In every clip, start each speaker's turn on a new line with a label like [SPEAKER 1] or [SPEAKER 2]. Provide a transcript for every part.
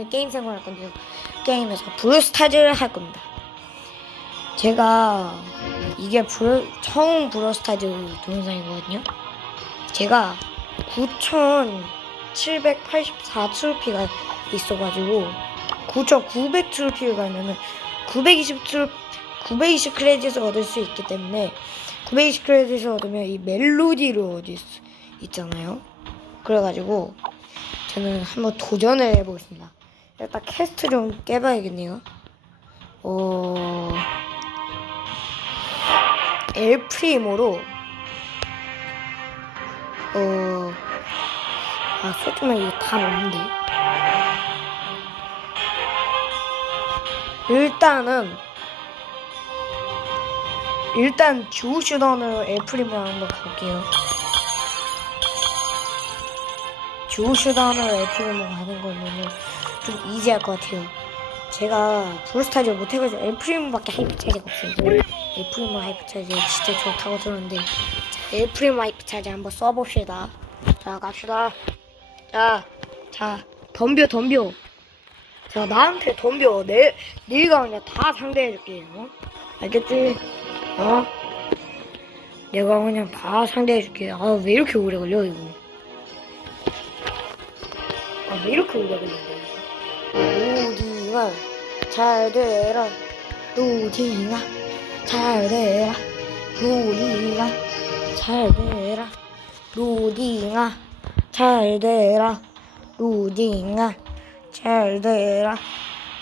[SPEAKER 1] 오늘 게임 생활 할 건데요. 게임에서 브루스타즈를 할 겁니다. 제가 이게 브루, 처음 브루스타즈 동영상이거든요. 제가 9,784 트로피가 있어가지고 9,900 트로피를 가면은 920 트로 920 크레딧을 얻을 수 있기 때문에 920 크레딧을 얻으면 이 멜로디를 얻을 수 있잖아요. 그래가지고 저는 한번 도전을 해보겠습니다. 일단 캐스트 좀 깨봐야겠네요. 어... 엘프리모로 어... 아 솔직히 말해 이거 다 없는데 일단은 일단 주슈던으로 엘프리모 한번 갈게요. 주슈단으로 엘프리모 가는 거면은 좀 이지할 것 같아요. 제가 브루스타즈 못해가지고 엘프리모밖에 하이프 차지가 없어요. 엘프리모 하이프 차지 진짜 좋다고 들었는데 자, 엘프리모 하이프 차지 한번 써봅시다. 자 갑시다. 자, 자 덤벼 덤벼. 자 나한테 덤벼. 내 네가 그냥 다 상대해줄게. 어? 알겠지? 어? 내가 그냥 다 상대해줄게. 아왜 이렇게 오래 걸려 이거? 아, 왜 이렇게 오래 걸린 다. 루딩아, 잘 되라. 루딩아, 잘 되라. 루딩아, 잘 되라. 루딩아, 잘 되라. 루딩아, 잘 되라.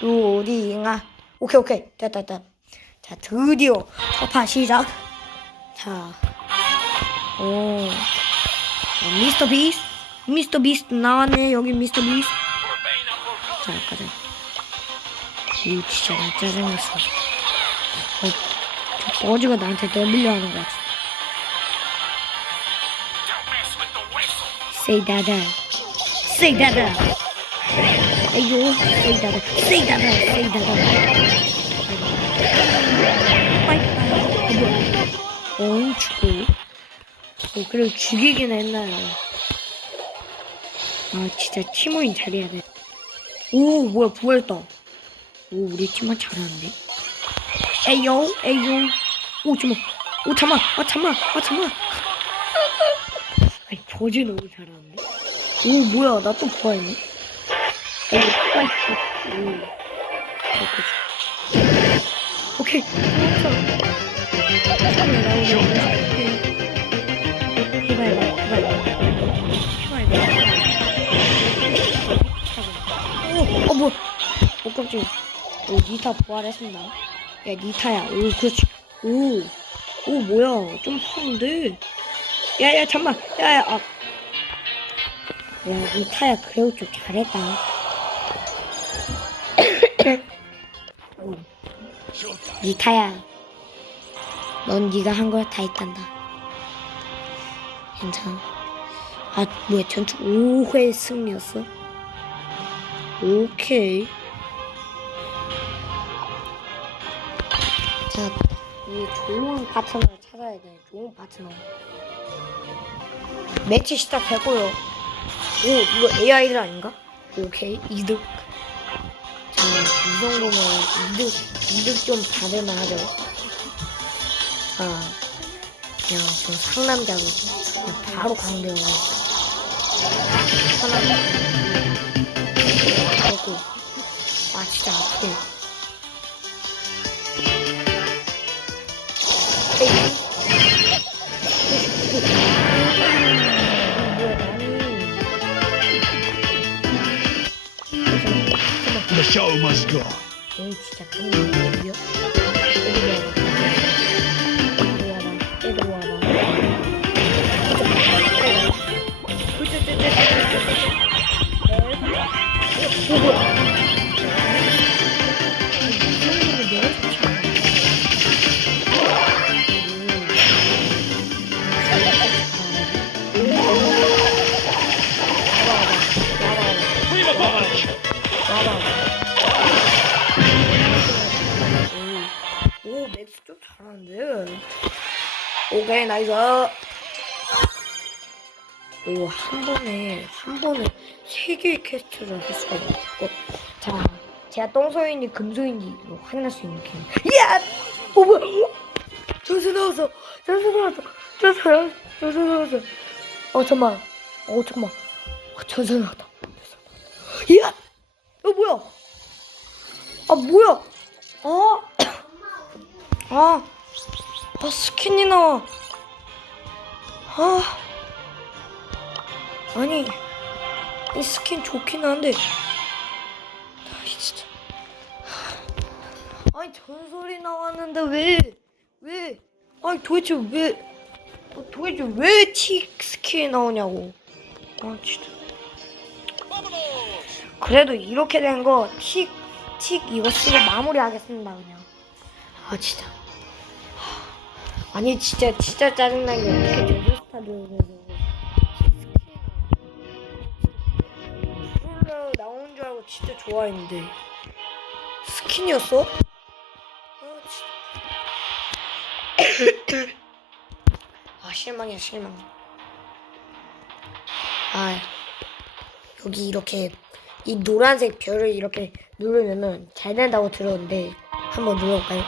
[SPEAKER 1] 루딩아. 오케이, 오케이. 됐다, 됐다. 자, 드디어 첫판 시작. 자, 오. 어, 미스터 비스 미스터 비스트 나왔네 여기 미스터 비스트 자 가자 이 진짜 나 짜증났어. 어, 저 버즈가 나한테 넘밀려 하는 것 같아. Say 다다 Say 다다 에이요 Say 다다 Say 다다 Say 다다 빠이빠이 어 뭐야 어 죽고. 어 그래도 죽이긴 했나요? 아 진짜 팀워인 잘해야 돼. 오 뭐야 부활했다. 오 우리 팀원 잘하는데. 에이요 에이요. 오 잠만. 오 잠만. 아 잠만. 아 잠만. 아니 버즈 너무 잘하는데. 오 뭐야 나 또 부활했네. 에이 빨리. 오. 오케이. 해봐 해봐 해봐 해봐. 해봐 해봐. 어, 어, 뭐. 어, 깜짝이야. 오, 니타 부활했습니다. 야, 니타야. 오, 그렇지. 오, 오, 뭐야. 좀 하는데. 야, 야, 잠만. 야, 야, 아. 야, 니타야, 그래도 좀 잘했다. 오. 니타야. 넌 네가 한 걸 다 했단다. 괜찮아. 아, 뭐야, 전투 5회 승리였어? 오케이. 자, 이 좋은 파트너를 찾아야 돼. 좋은 파트너. 매치 시작되고요. 오, 이거 AI들 아닌가? 오케이, 이득. 자, 이 정도면 이득, 이득 좀 받을만 하죠. 자, 그냥 저 상남자로 그냥 바로 강대요. 하나, 아이고. 아, 진짜 아프게.
[SPEAKER 2] The show must go
[SPEAKER 1] 오, 맥스 좀 잘하는데. 오케이, 나이스. 오, 한 번에, 한 번에 세 개의 퀘스트를 할 수가 있고. 자, 제가 똥소인지 금소인지 확인할 수 있는 게임. 야! 어, 뭐야? 어? 전수 나왔어! 전수 나왔어! 전수 나왔어! 전수 나왔어! 어, 잠깐만. 어, 잠깐만. 어, 전수 나왔다. 야! 어, 뭐야? 아, 뭐야? 아! 아! 아, 스킨이 나와. 아. 아니, 이 스킨 좋긴 한데. 아이, 진짜. 아니, 전설이 나왔는데 왜, 왜, 아니, 도대체 왜, 어, 도대체 왜틱 스킨이 나오냐고. 아, 진짜. 그래도 이렇게 된 거, 틱, 틱 이거 쓰고 마무리하겠습니다, 그냥. 아, 진짜. 아니, 진짜, 진짜 짜증난 게 어떻게 제주스타들에서 프롤러 나온 줄 알고 진짜 좋아했는데 스킨이었어? 아 아 실망이야 실망 아 여기 이렇게 이 노란색 별을 이렇게 누르면은 잘 된다고 들었는데 한번 눌러볼까요?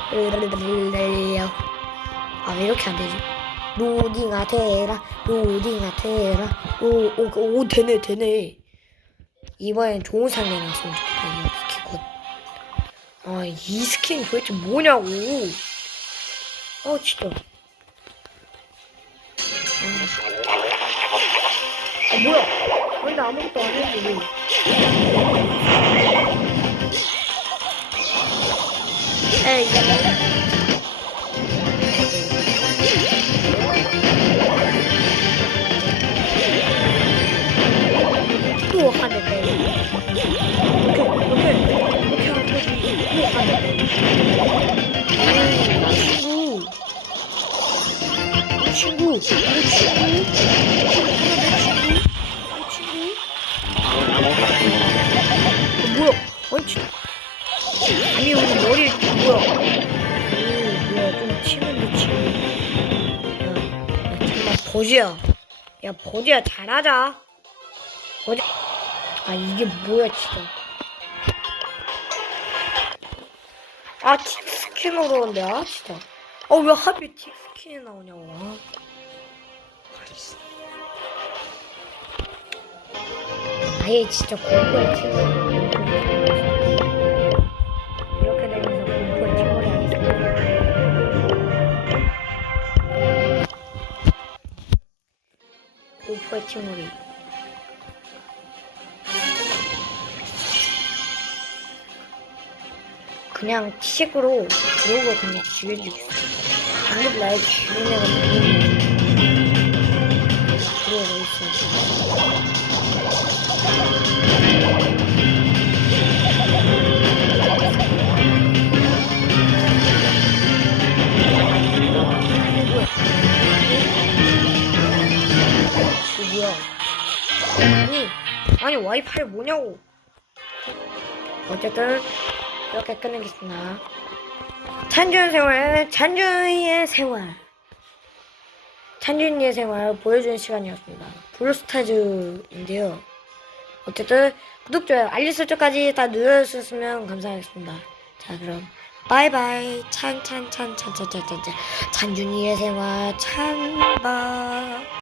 [SPEAKER 1] 아 왜 이렇게 안 되지? 로딩아 테라 로딩아 테라 오오 오, 오, 되네 되네 이번엔 좋은 상대 나왔으면 좋겠다 이 스킨컷 아이 스킨 도대체 뭐냐고 아 진짜 아, 아 뭐야 근데 아무것도 안 했는데 왜 에이 또 하네 이렇게 이렇게 이렇게 하는 거지 또 하네 친구 친구 우리 친구 우리 친구 우리 친구 뭐야 아니 우리 머리 뭐야? 오 뭐야 좀 치는데 치는 야, 야 정말 버지야. 야 버지야 잘하자. 버지 아 이게 뭐야 진짜. 아 틱스킨으로 온데 아 진짜. 아왜 하필 틱스킨이 나오냐고. 아. 아. 아예 진짜 공포의 친구 이렇게 되면서 공포의 친구를 하겠습니다. 공포의 친구리 그냥 티식으로 들어오고 그냥 죽여주겠어 방금 나의 죽인 애가 들어오고 있어 이거 뭐야? 아니 아니 와이파이 뭐냐고. 어쨌든 이렇게 끝내겠습니다. 찬준 생활 찬준이의 생활. 찬준이의 생활 보여주는 시간이었습니다. 브루스타즈인데요. 어쨌든 구독 좋아요 알림 설정까지 다 눌러주셨으면 감사하겠습니다. 자 그럼 바이바이 찬찬찬찬찬찬찬 찬준이의 생활 찬바